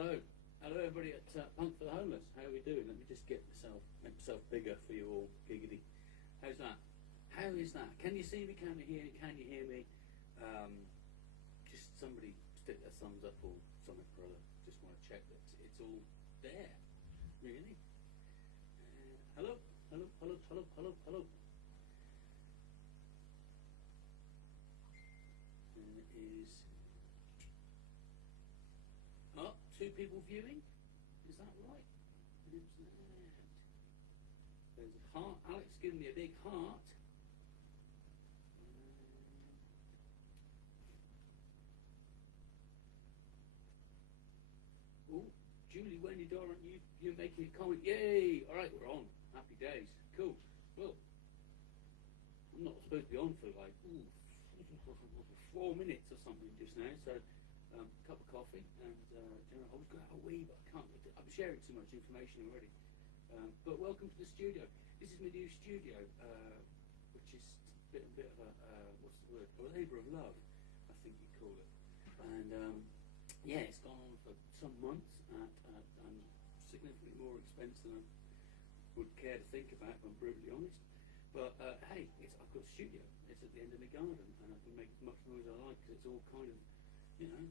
Hello. Hello everybody at Punk for the Homeless. How are we doing? Let me just make myself bigger for you all. Giggity. How's that? How is that? Can you see me? Can you hear me? Can you hear me? Just somebody stick their thumbs up or something or other. Just want to check that it's all there. Really? Hello? Hello? Hello? Hello? Hello? Hello? Is... Oh, 2 people viewing? Is that right? Who's that? There's a heart. Alex giving me a big heart. Oh, Julie, Wendy, Doran, you're making a comment. Yay! All right, we're on. Happy days. Cool. Well, I'm not supposed to be on for like 4 minutes or something just now, so cup of coffee and I was going to have a wee, but I can't. I'm sharing too much information already. But welcome to the studio. This is my new studio, which is a bit of a what's the word? A labour of love, I think you call it. And yeah, it's gone on for some months at significantly more expense than I would care to think about, if I'm brutally honest. But hey, I've got a studio. It's at the end of my garden, and I can make as much noise as I like because it's all kind of, you know,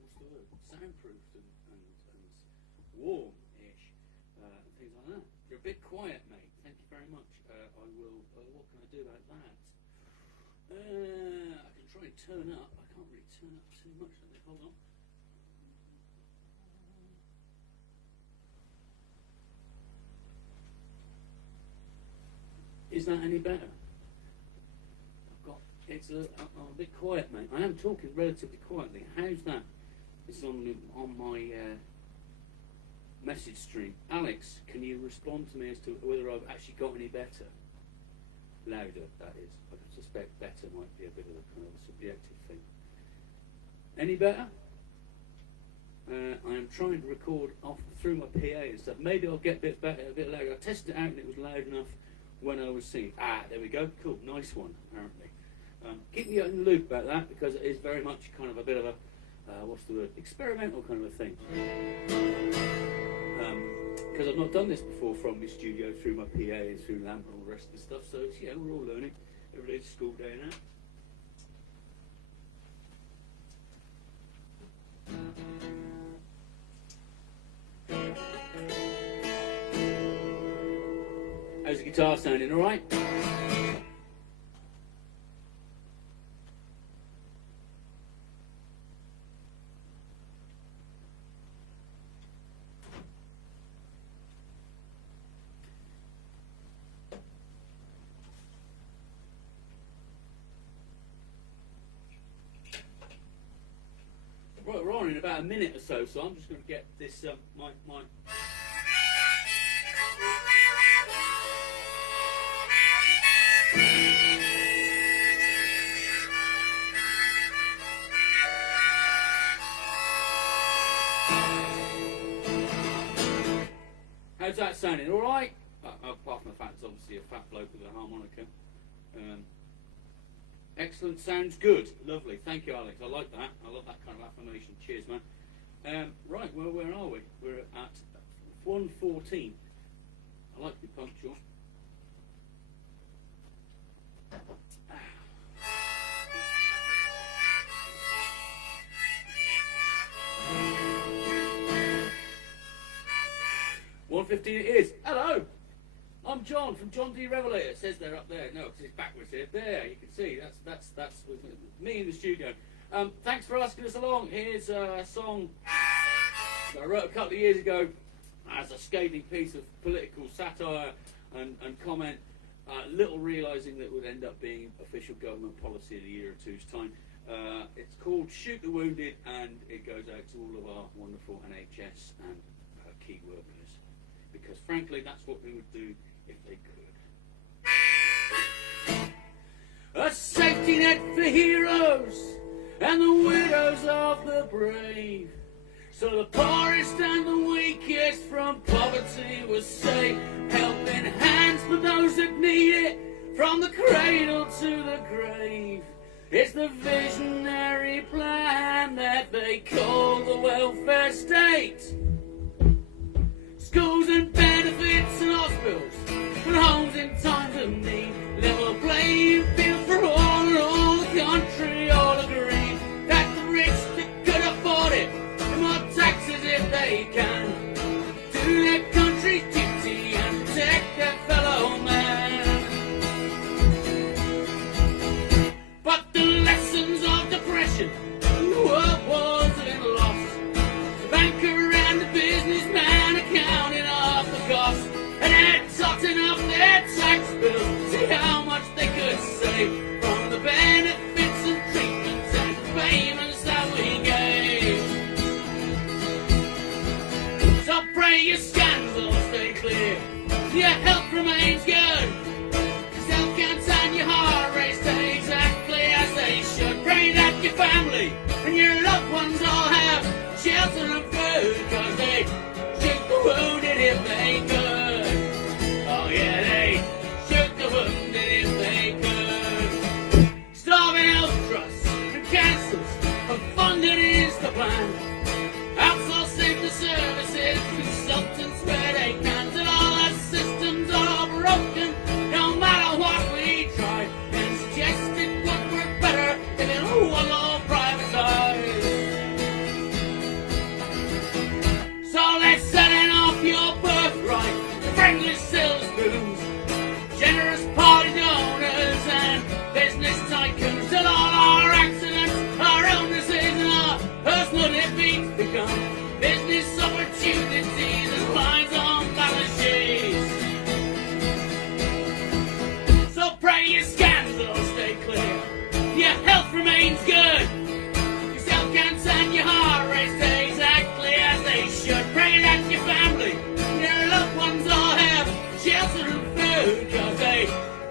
what's the word? Soundproofed and warm-ish, and things like that. You're a bit quiet, mate. Thank you very much. I will. What can I do about that? I can try and turn up. I can't really turn up too much. Let me hold on. Is that any better? I'm a bit quiet, mate. I am talking relatively quietly. How's that? It's on my message stream. Alex, can you respond to me as to whether I've actually got any better? Louder, that is. I suspect better might be a bit of a kind of a subjective thing. Any better? I am trying to record through my PA and stuff. Maybe I'll get a bit better, a bit louder. I tested it out and it was loud enough when I was singing. There we go. Cool. Nice one, apparently. Keep me in the loop about that because it is very much kind of a bit of a, what's the word, experimental kind of a thing. Because I've not done this before from my studio through my PA and through LAMP and all the rest of the stuff. So, it's, yeah, we're all learning. Every day's school day now. How's the guitar sounding, all right? Right, we're on in about a minute or so, so I'm just going to get this, my How's that sounding? All right? Apart from the fact it's obviously a fat bloke with a harmonica. Excellent, sounds good. Lovely. Thank you, Alex. I like that. I love that kind of affirmation. Cheers, man. Right, well, where are we? We're at 1:14. I like to be punctual. $1:15 it is. Hello! I'm John from John D Revelator. It says they're up there. No, because it's backwards here. There, you can see. That's with me in the studio. Thanks for asking us along. Here's a song that I wrote a couple of years ago as a scathing piece of political satire and comment, little realising that it would end up being official government policy in a year or two's time. It's called Shoot the Wounded, and it goes out to all of our wonderful NHS and key workers. Because frankly, that's what they would do if they could. A safety net for heroes and the widows of the brave, so the poorest and the weakest from poverty was saved. Helping hands for those that need it, from the cradle to the grave. It's the visionary plan that they call the a welfare state. Schools and benefits and hospitals and homes in times of need. Level playing field for all and all the country all agree that the rich that could afford it pay more taxes if they can. Do their country's duty and protect their fellow man. But the lessons of depression and the world wars have been lost. The banker and the businessman are counting up the cost, and they're totting up their tax bills to see how much they could save from the benefits and treatments and payments that we gave. So pray your scandals stay clear, your health remains good, your health counts and your heart rate stay exactly as they should. Pray that your family and your loved ones all have shelter and food, cause they shoot the wounded if they could. Oh yeah, they shoot the wounded if they could. Starving health trusts and councils and funding is the plan. Outsourcing the services, consultants where they can, till all our systems are broken. No matter what we try, and suggest it would work better if it was all privatized. So let's setting off your birthright, friendly sales booms, generous party donors and business tycoons, till all our accidents, our illnesses and our personal defeats become business opportunities and lines on balance sheets. So pray your scandals stay clear, your health remains good, your cell counts and your heart rate stay exactly as they should. Pray that your family, your loved ones all have shelter and food, cause they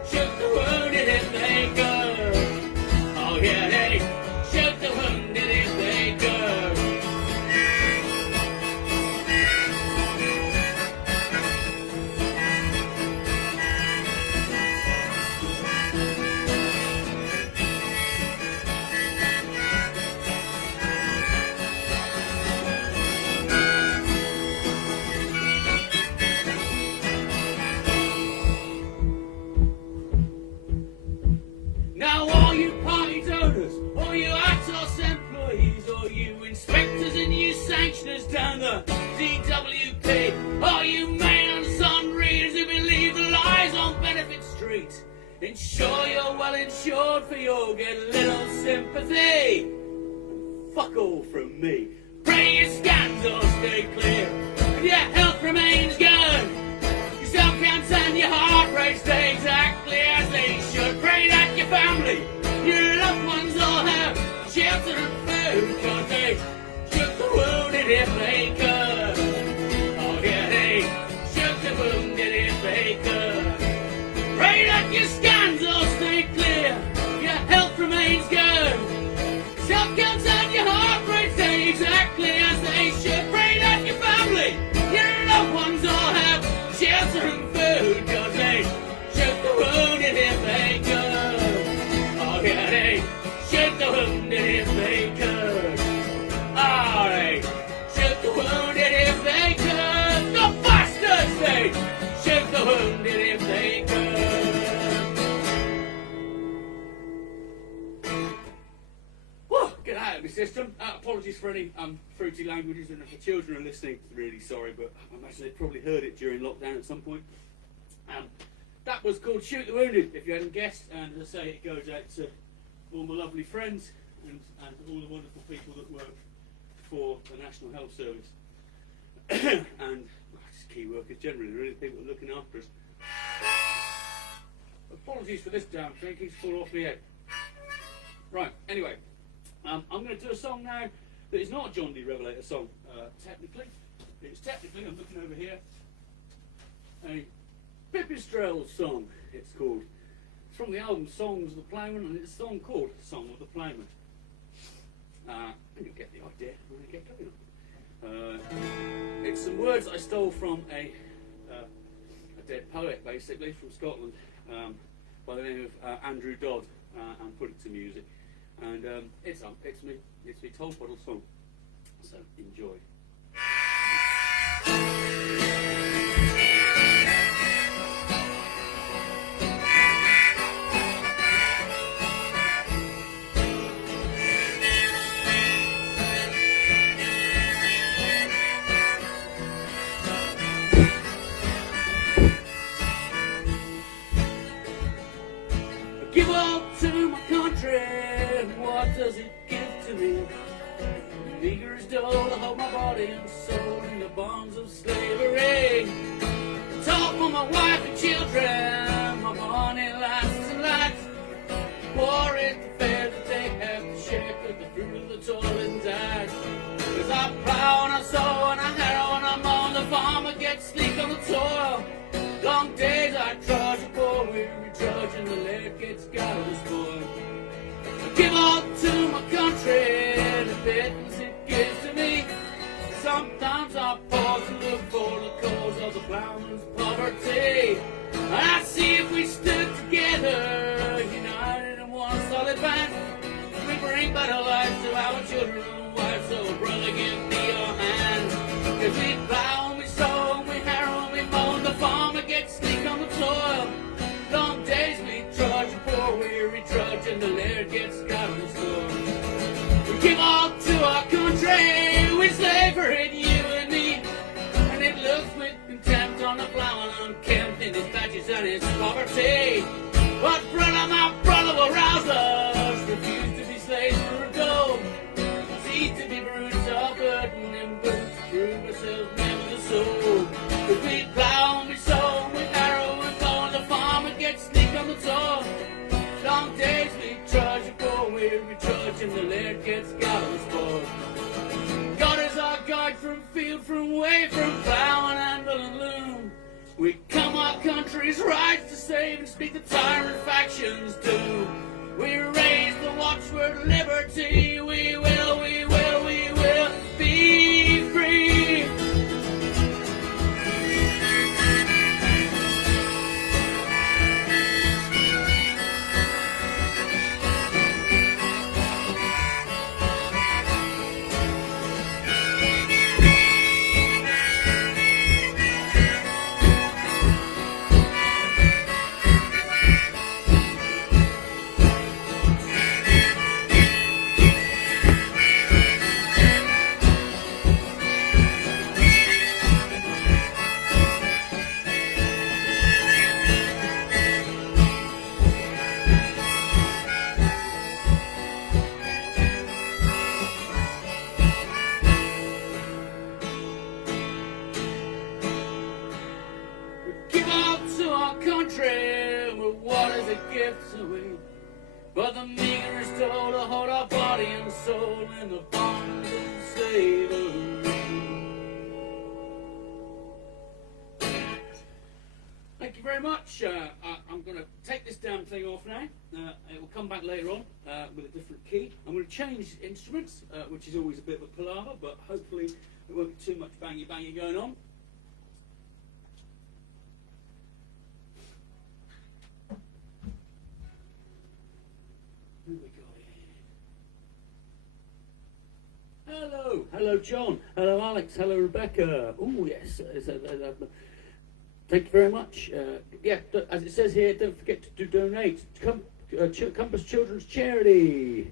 shoot the wounded if they could. Oh yeah, they shoot the wounded if they could. Now all you party donors, all you Atos employees, all you inspectors and you sanctioners down the DWP, all you mail and sun readers who believe the lies on Benefit Street, ensure you're well insured for you'll get little sympathy. Fuck all from me. Pray your scandals stay clear, and your health remains good. Your cell counts and your heart rate stay exactly as they should. Pray that your family, your loved ones all have shelter and food, cause they shoot the wounded if they could. Oh yeah, they shoot the wounded if they could. Pray that your scandals stay clear, your health remains good, cell counts and your heart rate stay exactly as they should. Pray that your family, your loved ones all have shelter and food, cause they shoot the wounded if they could. Oh yeah, they shoot the wounded if they could. Oh, they shoot the wounded if they could. The bastards, they shoot the wounded if they could. Whew, get out of my system. Apologies for any fruity languages, and if the children are listening, really sorry, but I imagine they probably heard it during lockdown at some point. That was called Shoot the Wounded, if you hadn't guessed, and as I say, it goes out to all my lovely friends and all the wonderful people that work for the National Health Service and just key workers generally, really, people that are looking after us. Apologies for this damn thing, keeps falling off my head. Right, anyway, I'm going to do a song now that is not a John D Revelator song, technically. It's technically, I'm looking over here, a Pipistrelle song, it's called. It's from the album Songs of the Ploughman, and it's a song called Song of the Ploughman. And you'll get the idea when I get going on. It's some words I stole from a dead poet, basically, from Scotland, by the name of Andrew Dodd, and put it to music. And it's me Toll Bottle song. So enjoy. Give all to my country, what does it give to me? Meager as dough to hold my body and soul in the bonds of slavery. Talk with my wife and children, my money lasts and lasts. War is the fare that they have to share, 'cause the fruit of the toil and dies. 'Cause I plow and I sow and I harrow and I mow, the farmer gets sleek on the toil. Long days I trudge, a poor weary trudge, and the laird gets gathered spoil. I give all to my country, the pittance it gives to me. Sometimes I pause to look for the cause of the ploughman's poverty. And I see if we stood together, united in one solid band, we bring better lives to our children and wives. So brother, give me your hand. 'Cause we plow and we sow and we harrow and we mow, and the farmer gets sleek on the toil. Long days we trudge, a poor weary trudge, and the laird gets gathered spoil. We give all to our country, we slave for it, you and me. And it looks with contempt on the plowman unkempt in his badges and his poverty. But brother, my brother will rouse us, refuse to be slaves for a goal. See to be brutes of burden and boots, prove ourselves men with a soul. 'Cause we plow and we sow and we harrow and mow, and the farmer gets sleek on the toil. Long days we trudge, a poor weary trudge, and the laird gets gathered spoil. God is our guide from field, from way, from plough and anvil and loom. We come our country's rights to save and speak the tyrant factions doom. We raise the watchword liberty, we will be free. But the meager is told to hold our body and soul in the bonds of slavery. Thank you very much. I'm going to take this damn thing off now. It will come back later on with a different key. I'm going to change instruments, which is always a bit of a palaver, but hopefully there won't be too much bangy going on. Hello John, hello Alex, hello Rebecca. Oh yes, thank you very much. Yeah, as it says here, don't forget to donate. Compass Children's Charity.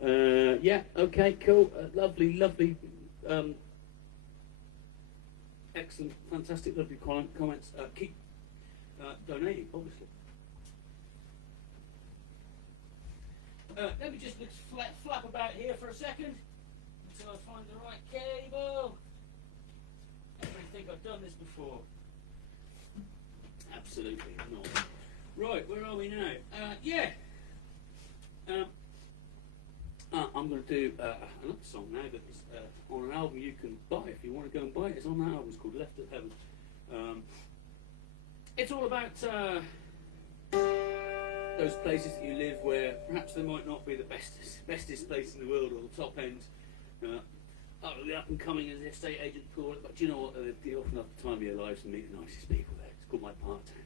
Yeah, okay, cool, lovely, excellent, fantastic, lovely comments. Keep donating, obviously. Let me just flap about here for a second until I find the right cable. I think I've done this before. Absolutely not. Right, where are we now? I'm going to do another song now that's on an album you can buy if you want to go and buy it. It's on the album. It's called Left of Heaven. It's all about those places that you live where perhaps they might not be the bestest place in the world or the top end, the up and coming as the estate agent call it, but do you know what? They often have the time of your lives and meet the nicest people there. It's called My Part Town.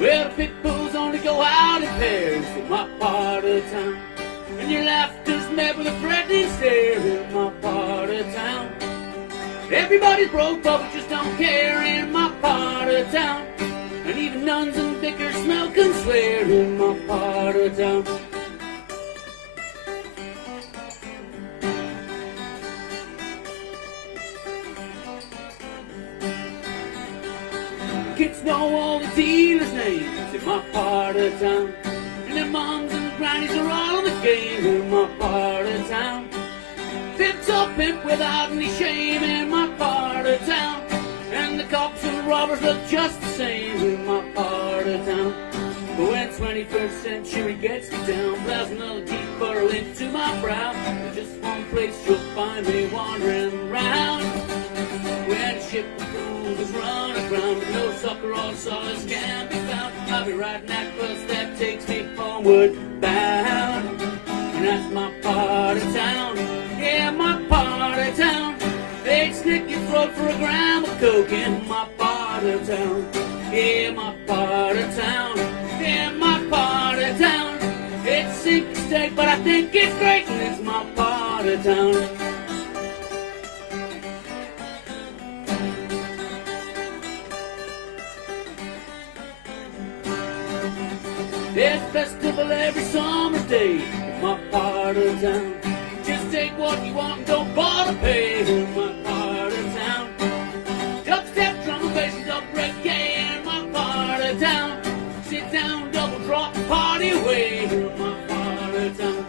Well, the pit bulls only go out in pairs in my part of town. And your laughter's met with a threatening stare in my part of town. Everybody's broke, but we just don't care in my part of town. And even nuns and vicars smell can swear in my part of town. Kids know all the dealers' names in my part of town. And their moms and grannies are all in the game in my part of town. Pimp's a pimp without any shame in my part of town. And the cops and robbers look just the same in my part of town. But when 21st century gets me down, blows another deep furrow into my brow. There's just one place you'll find me wandering around. When the ship of fools is run aground, with no sucker or solace can be found. I'll be riding that bus that takes me homeward bound. And that's my part of town, yeah, my part of town. They'd slit your throat for a gram of coke in my part of town. Yeah, my part of town, yeah, my part of town. It's a sink mistake, but I think it's great, and it's my part of town. There's a festival every summer's day in my part of town. Just take what you want and don't bother pay in my part of town. Dubstep, drum and bass, and dub reggae in my part of town. Sit down, double drop, party away in my part of town.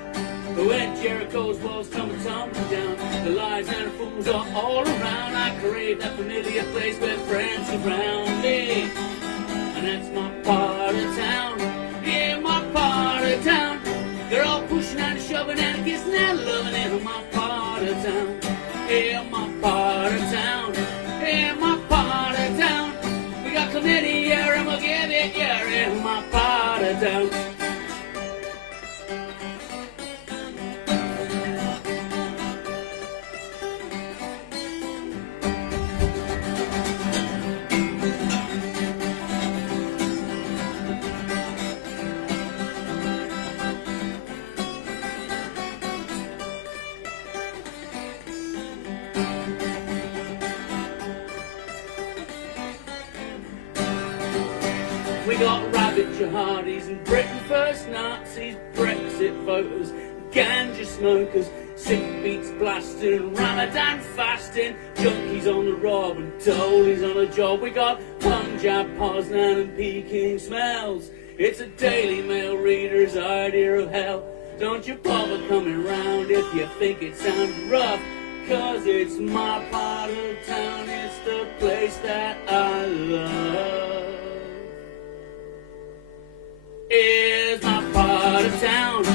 But when Jericho's walls come tumbling down, the lies and the fools are all around. I crave that familiar place where friends surround me, and that's my part of town. Yeah, my part of town. They're all pushing and shoving and kissing and loving in my part of town. Yeah, my part of town. Yeah, my part of town. We got chlamydia here and we'll give it here in my part of town. We got rabid jihadis and Britain first Nazis, Brexit voters, ganja smokers, sick beats blasting, Ramadan fasting, junkies on the rob and dollies on a job. We got Punjab, Poznan and Peking smells. It's a Daily Mail reader's idea of hell. Don't you bother coming round if you think it sounds rough, 'cause it's my part of town, it's the place that I love. Is my part of town,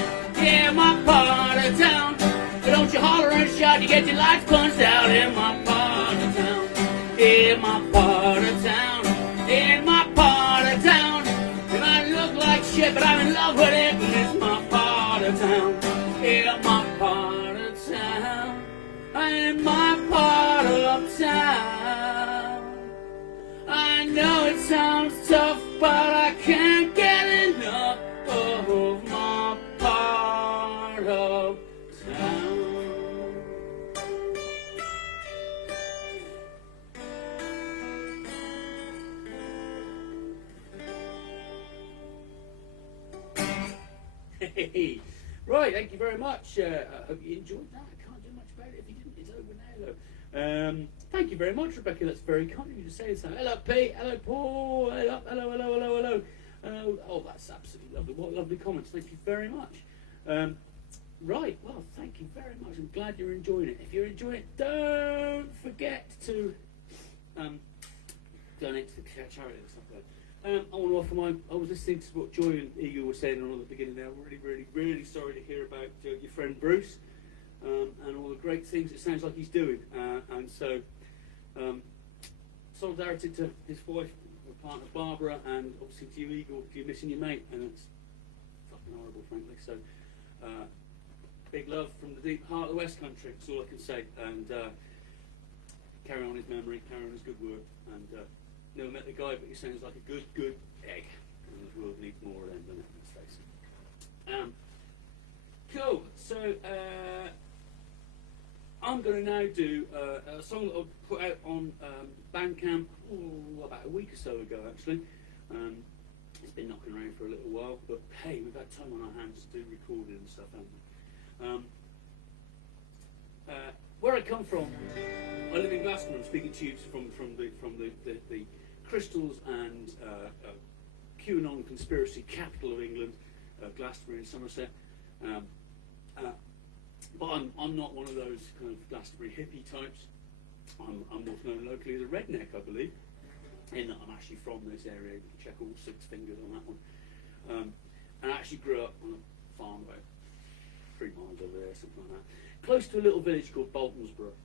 yeah, my part of town. But don't you holler and shout, you get your lights punched out in my part of town. Yeah, my part of town, in my part of town. It might look like shit, but I'm in love with it, and it's my part of town. Yeah, my part of town, in my part of town. I know it sounds tough, but I can't get enough of my part of town. Hey, right, thank you very much. I hope you enjoyed that. I can't do much about it if you didn't. It's over now, though. Thank you very much, Rebecca. That's very kind of you to say so. Hello, Pete. Hello, Paul. Hello. Oh, that's absolutely lovely. What lovely comments. Thank you very much. Right, well, thank you very much. I'm glad you're enjoying it. If you're enjoying it, don't forget to donate to the charity or something. I want to offer I was listening to what Joy and Eagle were saying on the beginning there. Really sorry to hear about your friend Bruce and all the great things it sounds like he's doing. And so, solidarity to his wife, her partner Barbara, and obviously to you, Eagle, if you're missing your mate. And it's fucking horrible, frankly. So, big love from the deep heart of the West Country. That's all I can say. And carry on his memory, carry on his good work. And never met the guy, but he sounds like a good egg. and the world needs more of them than it, let's face it. Cool. So I'm going to now do a song that I put out on Bandcamp about a week or so ago, actually. It's been knocking around for a little while, but hey, we've had time on our hands to do recording and stuff, haven't we? Where I come from, I live in Glasgow. I'm speaking to you from the crystals and QAnon conspiracy capital of England, Glastonbury in Somerset. But I'm not one of those kind of Glastonbury hippie types. I'm what's known locally as a redneck, I believe, in that I'm actually from this area. You can check all 6 fingers on that one. And I actually grew up on a farm about 3 miles over there, something like that, close to a little village called Boltonsborough.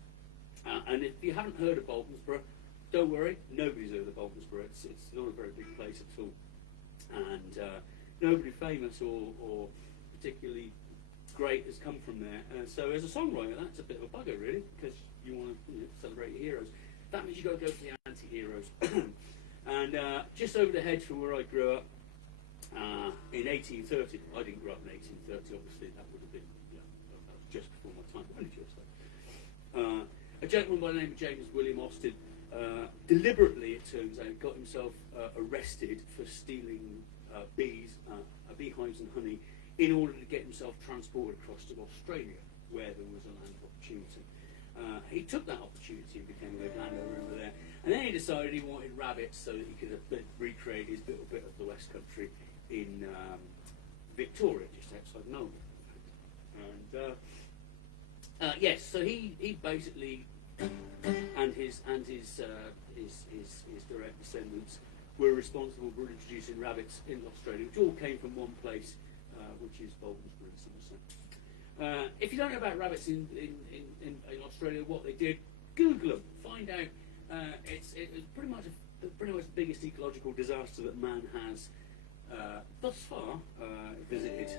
And if you haven't heard of Boltonsborough, don't worry, nobody's heard of Boltonsborough. It's not a very big place at all. And nobody famous or particularly great has come from there. So as a songwriter, that's a bit of a bugger, really, because you want to celebrate your heroes. That means you've got to go for the anti-heroes. And just over the hedge from where I grew up, in 1830, I didn't grow up in 1830, obviously, that would have been that was just before my time, only just though. A gentleman by the name of James William Austin deliberately, it turns out, got himself arrested for stealing beehives and honey in order to get himself transported across to Australia, where there was a land of opportunity. He took that opportunity and became a landowner over there, and then he decided he wanted rabbits so that he could recreate his little bit of the West Country in Victoria, just outside Melbourne. And yes, so he basically and his direct descendants were responsible for introducing rabbits in Australia, which all came from one place, which is Boltonsborough in Somerset. If you don't know about rabbits in Australia, what they did, Google them, find out. It's pretty much the biggest ecological disaster that man has thus far visited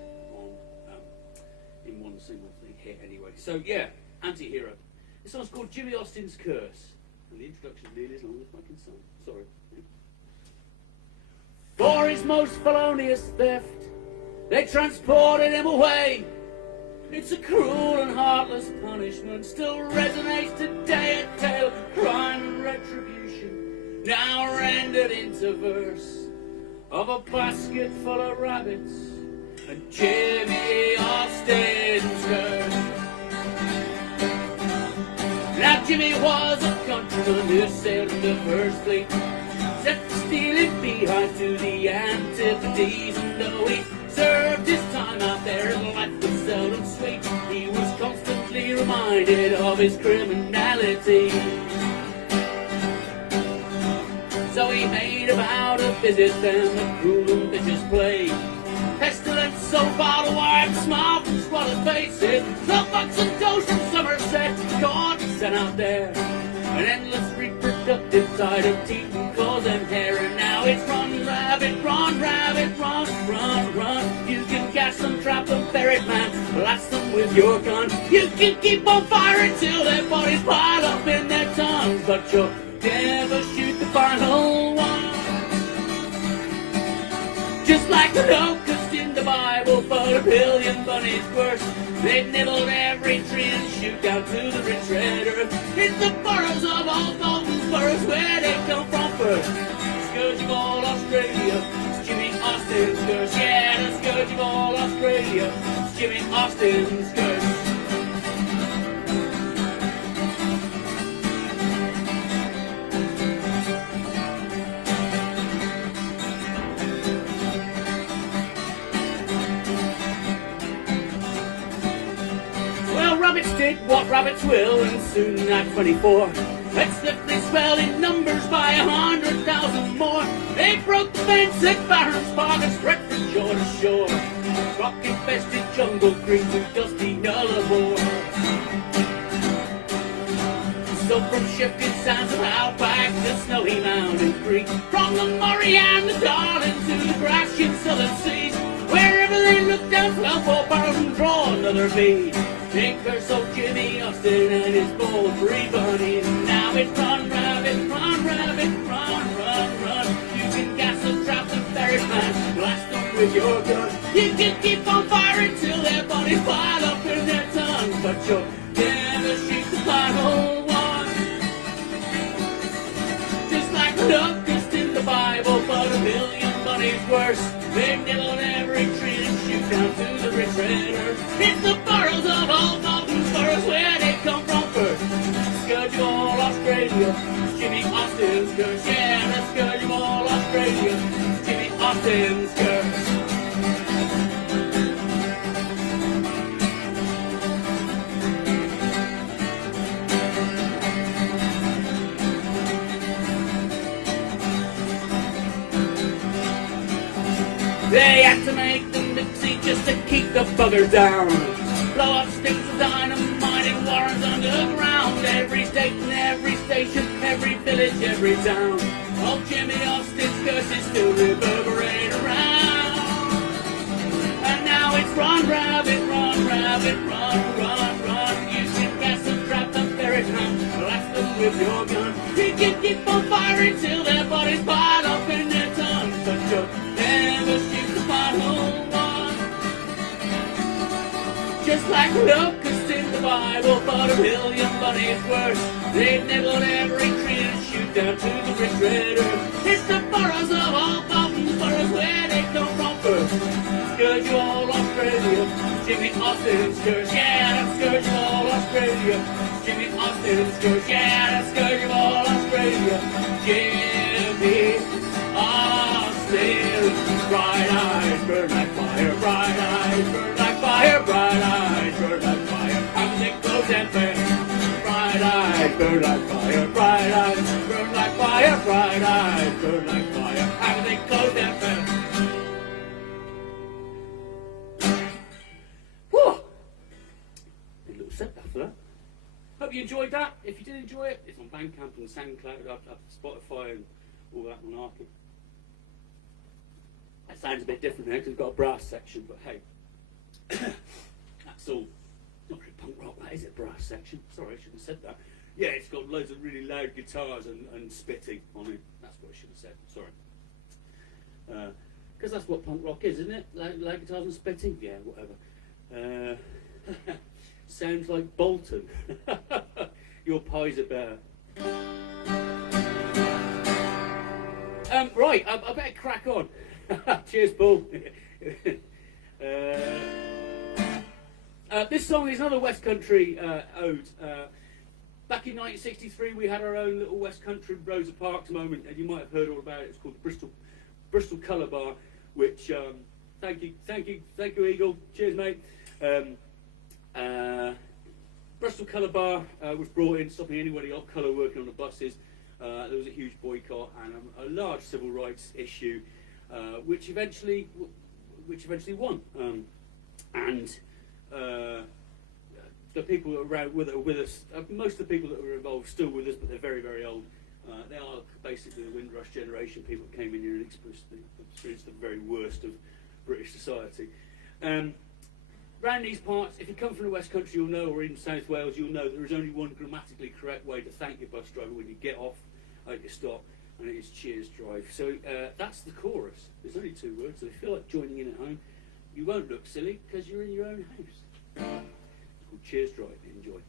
in one single thing hit anyway. So yeah, anti-hero. This song's called Jimmy Austin's Curse, and the introduction's nearly as long as my concern. Sorry. For his most felonious theft, they transported him away. It's a cruel and heartless punishment, still resonates today, a tale of crime and retribution, now rendered into verse, of a basket full of rabbits and Jimmy Austin's curse. Now Jimmy was a countryman who sailed in the first fleet, set to stealing beehives to the Antipodes, and though he served his time out there, his life was seldom sweet. He was constantly reminded of his criminality. So he made a vow to visit them, a cruel and vicious plague. Pestilence so far to wipe a smile from squalid faces. 12 bucks a dose from Somerset, God sent out there. An endless reproductive tide of teeth and claws and hair. And now it's run, rabbit, run, run, run. You can gas them, trap them, ferret man, blast them with your gun. You can keep on firing till their bodies pile up in their tongues, but you'll never shoot the final one. Just like the locust in the Bible, but a billion bunnies worse. They've nibbled every tree and shoot down to the rich red earth. It's the boroughs of all Bolton's boroughs where they come from first. The scourge of all Australia, it's Jimmy Austin's curse. Yeah, the scourge of all Australia, it's Jimmy Austin's curse. Rabbits did what rabbits will, and soon at 24, let's swiftly swell in numbers by 100,000 more. They broke the fence at Barron's Park and spread from shore to shore. Rock-infested jungle creeks and dusty Nullarbor. So from shifting sands of Outback to snowy Mountain Creek, from the Murray and the Darling to the crashing southern seas, wherever they look down, 12 4 barrels and draw another bead. They curse old Jimmy Austin and his bold 3 bunnies. Now it's run, rabbit, run, rabbit, run, run, run. You can gas them, trap them, ferret man, with your gun. You can keep on firing till their bodies pile up in their tongues, but you'll never shoot the final one. Just like a locust in the Bible, but a million bunnies worse. They nibbled every tree and shoot down to the refrigerator. It's the burrows of all mountains, burrows where they come from first. Scourge of all Australia, Jimmy Austin's curse. Yeah, the scourge of all Australia, Jimmy Austin's curse. They had to make the mixie just to keep the buggers down. Blow up sticks of dynamite in warrens underground. Every state and every station, every village, every town. Old Jimmy Austin's curses still reverberate around. And now it's run, rabbit, run, rabbit, run, run, run. Using gas and trap and ferret hound. Blast them with your gun. You can keep on firing till their bodies pile up in their tongues. But you'll never shoot the final one. Just like locusts in the Bible, but a million bunnies worse. They've nibbled every tree and shoot down to the refrigerator. It's the burrows of all mountains, burrows where they come from first. Scourge of all Australia, Jimmy Austin's curse. Yeah, the scourge of all Australia, Jimmy Austin's curse. Yeah, the scourge of all Australia, Jimmy Austin. Bright eyes burn like fire, bright eyes burn like fire, bright eyes burn like fire. I'm the close and fair. Bright eyes burn like fire, bright eyes burn like fire, bright eyes burn like fire. I'm the close and fair. Whew! A little set after that. Hope you enjoyed that. If you did enjoy it, it's on Bandcamp and SoundCloud, up Spotify and all that malarkey. That sounds a bit different now because we've got a brass section, but hey, that's all. Not really punk rock, that is it? Brass section. Sorry, I shouldn't have said that. Yeah, it's got loads of really loud guitars and spitting on it. That's what I should have said. Sorry. Because that's what punk rock is, isn't it? Loud guitars and spitting? Yeah, whatever. Sounds like Bolton. Your pies are better. Right, I better crack on. Cheers, Paul. This song is another West Country ode. Back in 1963, we had our own little West Country Rosa Parks moment, and you might have heard all about it. It's called the Bristol Colour Bar, which thank you, Eagle. Cheers, mate. Bristol Colour Bar was brought in, stopping anybody of colour working on the buses. There was a huge boycott and a large civil rights issue, which eventually won. And the people around that are with us, most of the people that were involved, still with us, but they're very, very old. They are basically the Windrush generation, people that came in here and experienced the very worst of British society. Around these parts, if you come from the West Country, you'll know, or in South Wales, you'll know there is only one grammatically correct way to thank your bus driver when you get off at your stop, and it is cheers drive. So that's the chorus. There's only 2 words, so if you feel like joining in at home, you won't look silly because you're in your own house. It's called Cheers Drive. Enjoy.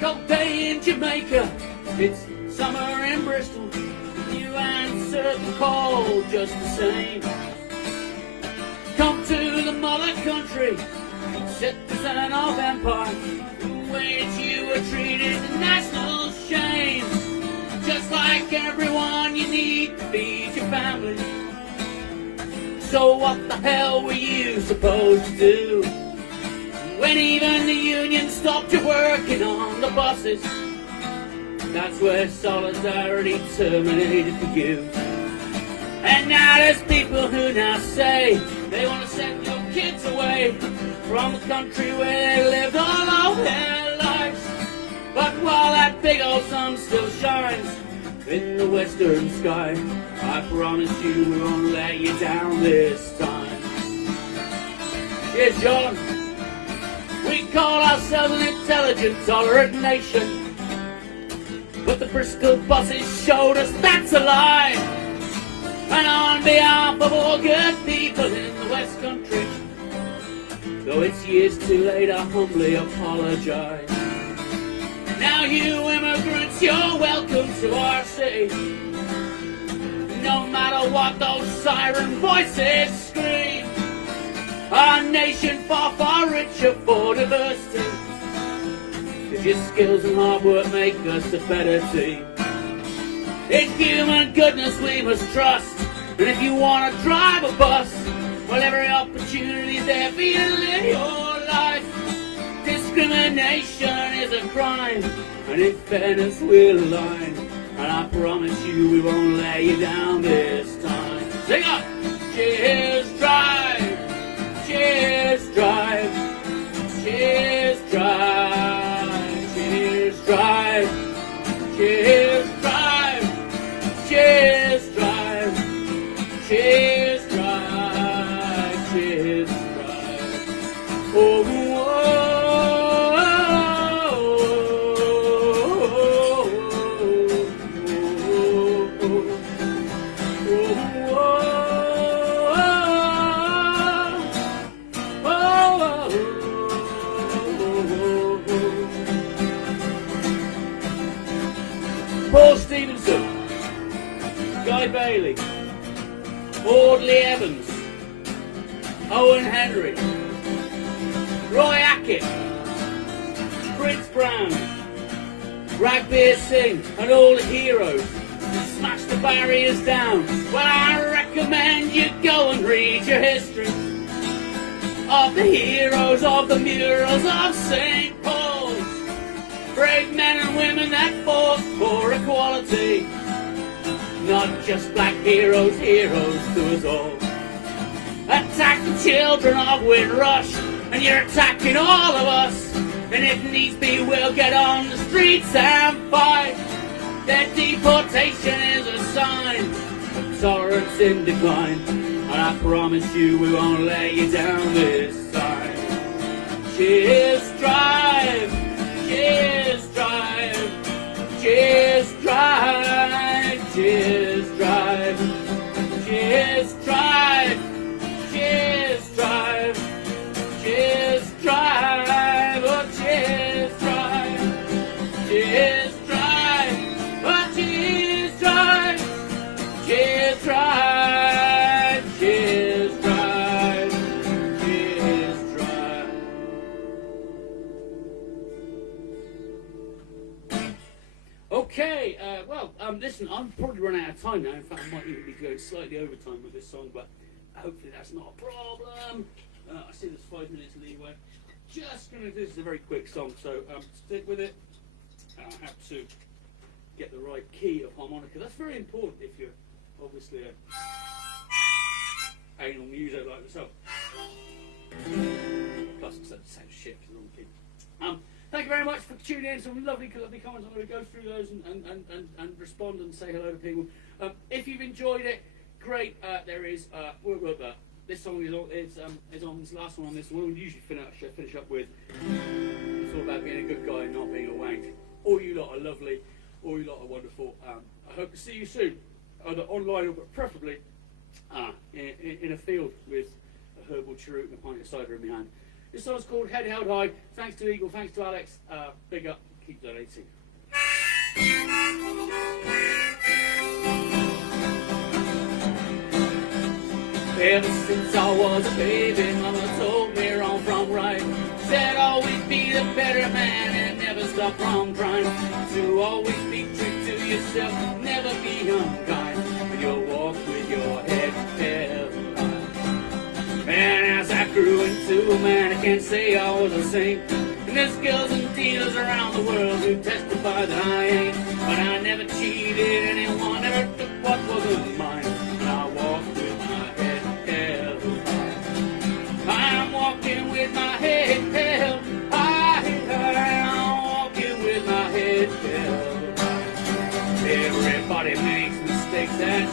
Cold day in Jamaica, it's summer in Bristol. You answer the call just the same. Come to the mother country, citizen of empire, the way that you were treated, a national shame. Just like everyone, you need to feed your family. So what the hell were you supposed to do when even the union stopped you working on the buses? That's where solidarity terminated for you. And now there's people who now say they want to send your kids away from the country where they lived all of their lives. But while that big old sun still shines in the western sky. I promise you we won't let you down this time. Yes, John, we call ourselves an intelligent, tolerant nation, but the Bristol bosses showed us that's a lie. And on behalf of all good people in the West Country, though it's years too late, I humbly apologize. Now you immigrants, you're welcome to our city. No matter what those siren voices scream, our nation far, far richer for diversity. 'Cause your skills and hard work make us a better team. In human goodness we must trust, and if you want to drive a bus, well, every opportunity's there for you to live your life. Discrimination is a crime, and in fairness we'll align. And I promise you we won't let you down this time. Sing up! Cheers, drive! Cheers, drive! Cheers, drive! Cheers, drive! Cheers, drive! Cheers, drive! Cheers, drive! Cheers, drive! Oh, Paul Stevenson, Guy Bailey, Audley Evans, Owen Henry, Roy Hackett, Prince Brown, Ragbeer Singh, and all the heroes who smashed the barriers down. Well, I recommend you go and read your history of the heroes of the murals of St. Paul's. Brave men and women that fought for equality. Not just black heroes, heroes to us all. Attack the children of Windrush, and you're attacking all of us. And if needs be, we'll get on the streets and fight. Their deportation is a sign of tolerance in decline. And I promise you we won't let you down this time. Cheers, drive! Cheers, drive! Cheers, drive! Cheers, drive! Cheers, drive! Cheers, drive! Cheers, drive! Oh, cheers, drive! Cheers, drive! Oh, cheers, drive! Cheers, drive! Cheers, drive! Cheers, drive! Okay, listen, I'm probably run out of time now. In fact, I might even be going slightly over time with this song, but hopefully that's not a problem. I see there's 5 minutes leeway. Just going to do this is a very quick song, so stick with it. I have to get the right key of harmonica. That's very important if you're obviously a anal muso like myself. Plus, it's the same shit as long key. Thank you very much for tuning in. Some lovely comments. I'm going to go through those and respond and say hello to people. If you've enjoyed it, great. There is this song is on this last one on this one. We usually finish up with it's all about being a good guy and not being a wank. All you lot are lovely. All you lot are wonderful. I hope to see you soon, either online or preferably in a field with a herbal cheroot and a pint of cider in my hand. This song's called Head Held High. Thanks to Eagle, thanks to Alex. Big up, keep donating. Ever since I was a baby, Mama told me wrong from right. Said always be the better man and never stop from trying. To always be true to yourself, never be unkind. And you'll walk with your head held high. And as I grew into a man, I can't say I was a saint. And there's girls and dealers around the world who testify that I ain't. But I never cheated anyone, never took what wasn't mine. And I walked with my head held high. I'm walking with my head held high. I'm walking with my head held high.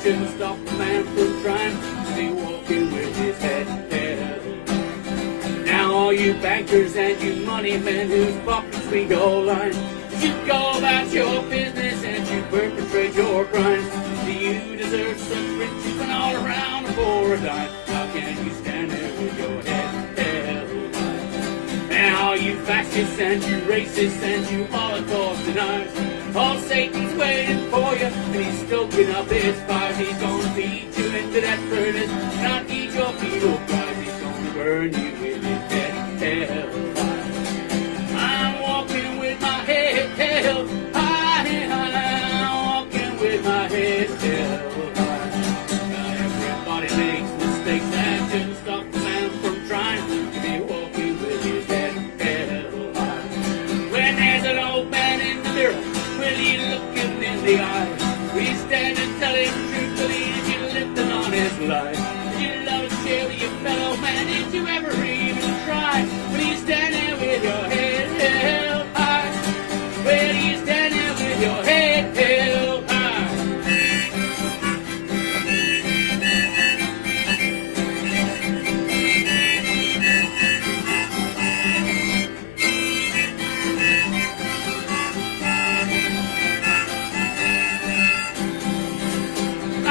shouldn't stop a man from trying to be walking with his head held. Now all you bankers and you money men whose pockets we go line, you go about your business and you perpetrate your crimes. Do you deserve such riches when all around for a dime? How can you stand there with your head held high? And all you fascists and you racists and you Holocaust deniers, all Satan's waiting for you and he's stoking up his fire. He's gonna feed you into that furnace, not eat your fetal fries. He's gonna burn you with his head held high. I'm walking with my head held high. I'm walking with my head held high. Everybody makes mistakes, that shouldn't stop a man from trying to be walking with his head held high. When there's an old man in the mirror, will you look him in the eye? Will you stand and tell him truthfully if you lived an honest life? Did you love and share with your fellow man? Did you ever even try? Will you stand there with your head held high? Will you stand there with your head held high?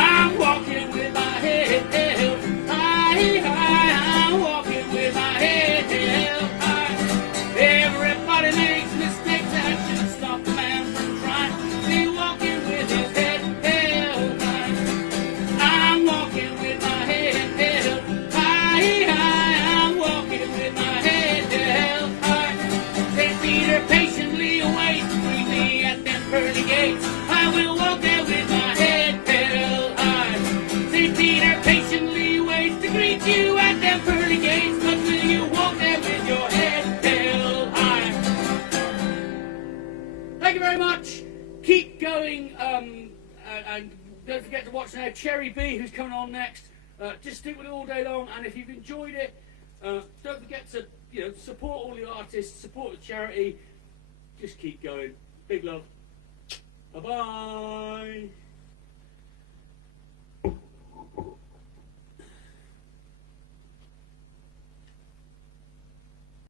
I'm walking with my head held high, high. I'm walking with my head held high. Everybody makes mistakes, that should stop a man from trying to be walking with his head held high. I'm walking with my head held high, high. I'm walking with my head held high. St. Peter patiently awaits to greet me at them pearly gates. I will walk there with my head held high. St. Peter patiently waits to greet you at them pearly gates, but will you walk there with your head held high? Thank you very much. Keep going, and don't forget to watch now Cherry B, who's coming on next. Just stick with it all day long, and if you've enjoyed it, don't forget to support all the artists, support the charity. Just keep going. Big love. Bye bye.